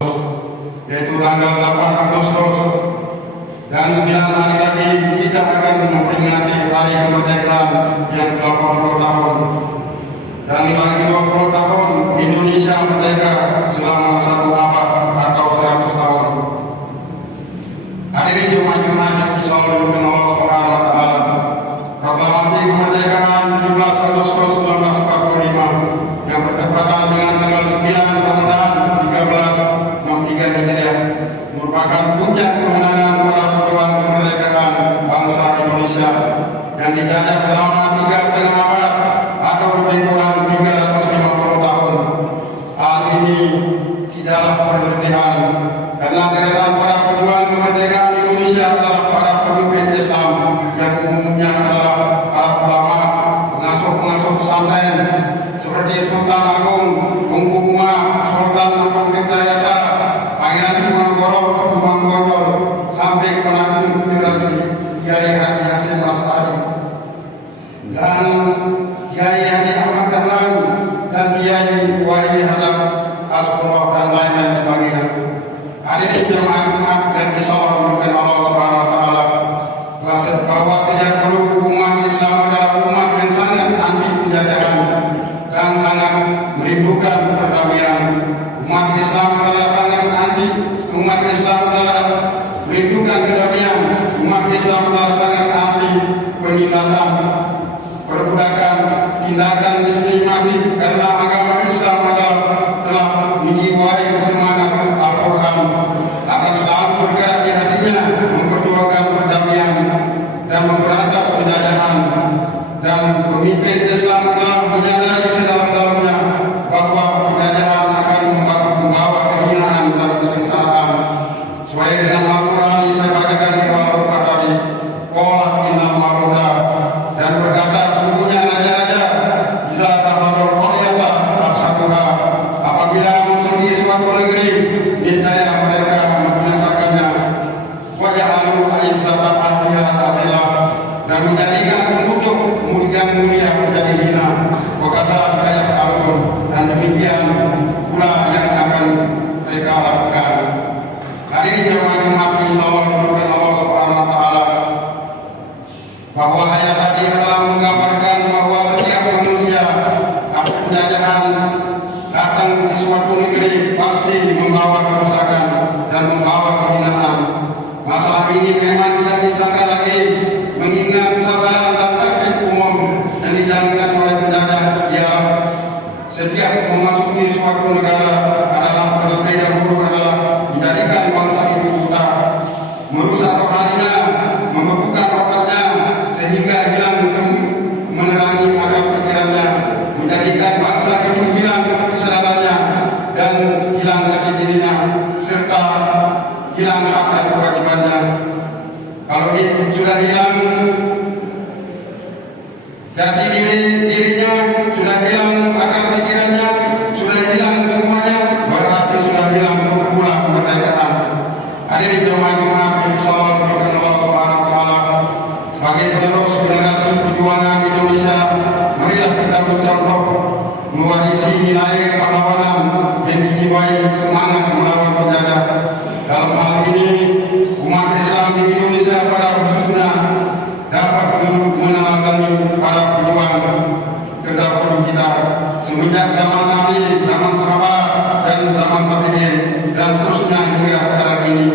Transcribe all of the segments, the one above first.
yaitu tanggal 8 Agustus, dan 9 hari lagi kita akan memperingati hari kemerdekaan yang 80 tahun, dan lagi 20 tahun Indonesia merdeka selama 1 abad atau 100 tahun. Hadirin jemaah yang disalamkan Allah Subhanahu wa taala. Proklamasi kemerdekaan 17 Agustus 1945 yang bertepatan dengan tanggal 9 Ramadan 1363 Hijriah merupakan puncak kemenangan para pejuang kemerdekaan bangsa Indonesia yang dijajah selama 3,5 abad atau lebih kurang 350 tahun. Hal ini tidaklah berlebihan karena deretan para pejuang kemerdekaan Indonesia adalah para pemimpin Islam yang umumnya adalah para ulama, pengasuh-pengasuh pesantren seperti Sultan Agung Tungku Umar, Sultan Agung Tirtayasa, Pangeran Diponegoro Gonggol, sampai penanggung generasi Kiai Haji Hasyim Asy'ari dan Kiai Haji Ahmad Dahlan dan Kiai Wahid Hasan Asqalani dan lain-lain sebagainya. Hadirin jemaah Jumat yang disalamkan Allah Subhanahu wa taala, bahwa sejak dulu umat Islam adalah umat yang sangat anti penjajahan dan sangat merindukan perdamaian. Umat Islam adalah sangat anti, umat Islam adalah merindukan kedamaian. Umat Islam adalah sangat anti penindasan, perbudakan, tindakan diskriminasi, karena agama Islam telah menjiwai semangat Al-Quran, akan selalu bergerak di hatinya memperjuangkan perdamaian dan memberantas penjajahan. Dan pemimpin Islam telah menyadari sedalam-dalamnya bahwa penjajahan akan membawa kehinaan dan kesengsaraan. Sesuai dengan Al-Quran yang saya bacakan di awal tadi, qala innal maruda, dan berkata sesungguhnya raja-raja bisa tahadul qaryata afsaduha, apabila musuhi suatu negeri niscaya mereka membinasakannya. Wa ja'alu aizzata ahliha azila, dan menjadikan penutup mulia menjadi hina. Wa kadzalika yaf'alun, dan demikian pula yang akan mereka lakukan. Hadirin jemaah Jumat insyaallah dimuliakan Allah Subhanahu wa taala, bahwa ayat tadi telah menggambarkan bahwa setiap manusia atau penjajahan datang di suatu negeri pasti membawa kerusakan dan membawa kehinaan. Masalah ini memang tidak disangka lagi, mengingat sasaran dan taktik umum yang dijalankan oleh penjajah ialah setiap memasuki suatu negara adalah terlebih dahulu adalah menjadikan bangsa itu buta, merusak rohaninya, membekukan otaknya sehingga hilang menerangi akal pikirannya, menjadikan bangsa itu hilang kesadarannya dan hilang jati dirinya serta hilang hak dan kewajibannya. Kalau itu sudah hilang jati dirinya, sudah hilang akal pikirannya, sudah hilang semuanya, berarti sudah hilang pula kemerdekaan. Hadirin jemaah Jumat insyaallah dimuliakan Allah Subhanahu wa taala, sebagai penerus generasi perjuangan Indonesia, marilah kita bercontoh mewarisi nilai pahlawanan yang dijiwai semangat melawan penjajah. Dalam hal ini umat Islam di Indonesia pada khususnya dapat meneladani para pejuang terdahulu kita semenjak zaman Nabi, zaman sahabat dan zaman tabi'in dan seterusnya hingga sekarang ini.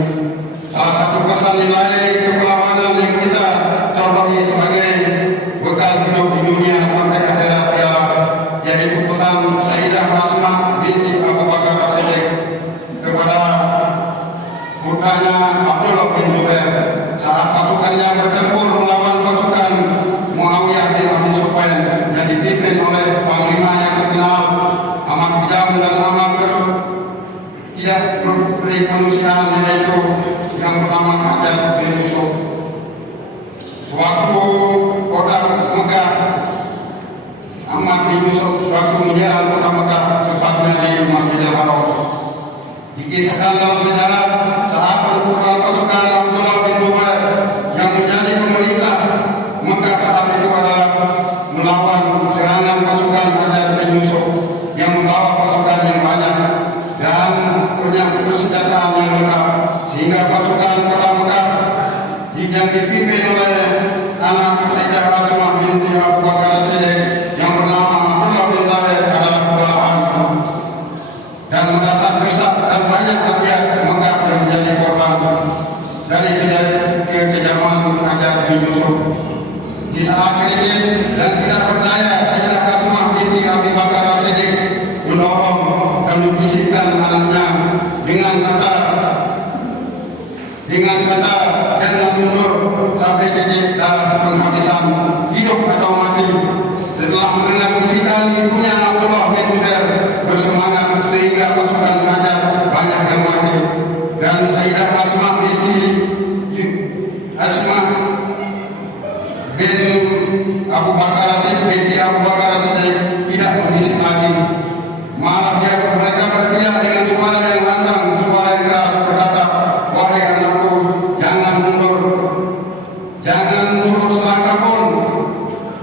Salah satu pesan nilai kepahlawanan yang kita contohi sebagai bekal hidup di dunia sampai akhirat ialah yaitu pesan Sayyidah Asma binti Abu Bakar As-Siddiq kepada putranya Abdullah bin Zubair saat pasukannya bertempur melawan pasukan Muawiyah bin Abi Sufyan yang dipimpin oleh panglima yang terkenal amat kejam dan amat tidak berberi kemanusiaan, yaitu yang bernama Hajjaj bin Yusuf. Suatu kota Mekah, Ahmad bin Yusuf suatu menyerang kota Mekah, tepatnya di Masjidil Haram. Dikisahkan dalam sejarah saat pertempuran pasukan Abdullah bin Zubair yang menjadi pemerintah Mekah saat itu adalah melawan serangan pasukan Hajjaj bin Yusuf yang membawa pasukan yang banyak, dan dengan persenjataan yang lengkap, sehingga pasukan kota Mekah yang dipimpin oleh anak Sayyidah Asma binti Abu Bakar As-Siddiq yang bernama Abdullah bin Zubair adalah kewalahan dan merasa resah, dan banyak rakyat Mekah yang menjadi korban dari kekejaman Hajar bin Yusuf. Di saat kritis dan tidak berdaya, Sayyidah Asma binti Abu Bakar As-Siddiq mendorong dan membisikkan anaknya dengan kata jangan mundur sampai titik darah penghabisan, hidup atau mati. Setelah mendengar bisikan ibunya, Abdullah bin Zubair bersemangat sehingga pasukan Hajar banyak yang mati, dan Sayyidah Asma bin Abu Bakar As-Siddiq tidak berbisik lagi, malah mereka berteriak dengan suara yang lantang, suara yang keras, berkata, "Wahai anakku, jangan mundur, jangan surut selangkah pun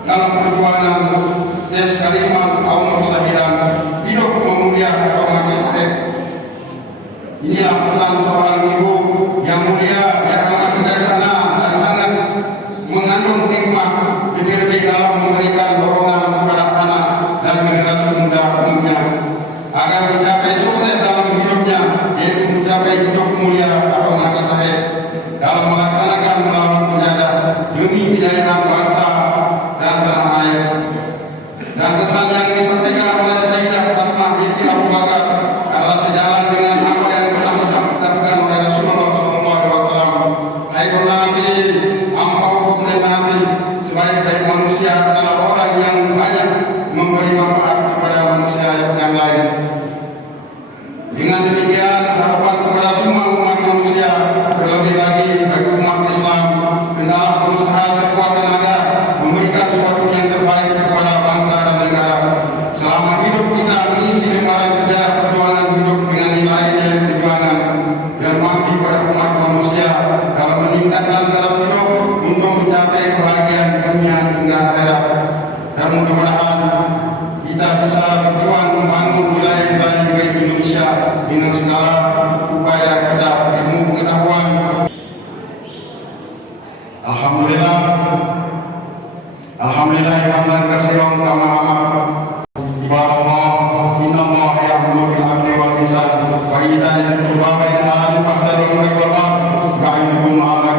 dalam perjuangan tes kalimat Umar Syahidan, hidup memulia atau mati syahid." Inilah pesan seorang ibu yang mulia, yang amat bijaksana dan sangat mengandung hikmah, lebih-lebih dalam memberikan dorongan kepada anak dan generasi muda umumnya agar mencapai sukses dalam hidupnya, yaitu mencapai hidup mulia atau mati syahid dalam melaksanakan melawan penjajah demi kejayaan bangsa dan tanah air. Dan pesan yang disampaikan oleh Sayyidah Asma binti Abu Bakar adalah sejalan dengan apa yang pernah disampaikan oleh Rasulullah SAW. Khairun nasi anfa'uhum lin-nasi, sebaik-baik manusia adalah orang yang banyak memberi manfaat kepada manusia yang lain. Dengan demikian, harapan kepada semua umat manusia, terlebih lagi bagi umat Islam, hendaklah berusaha sekuat tenaga memberikan sesuatu yang terbaik kepada bangsa dan negara. Selama hidup kita mengisi lembaran sejarah perjuangan hidup dengan nilai-nilai perjuangan dan mengabdi pada umat manusia dalam meningkatkan taraf hidup untuk mencapai kebahagiaan dunia hingga akhirat. Dan mudah-mudahan kita bisa berjuang membangun wilayah-wilayah negeri Indonesia dengan segala upaya kita, ilmu pengetahuan. Alhamdulillah, alhamdulillah hamdan katsiran kama amara. Ibaratullah, innallaha ya'muru bil 'adli wal ihsan wa ita'i dzil qurba wa yanha 'anil fahsya'i wal munkari wal baghi ya'idukum la'allakum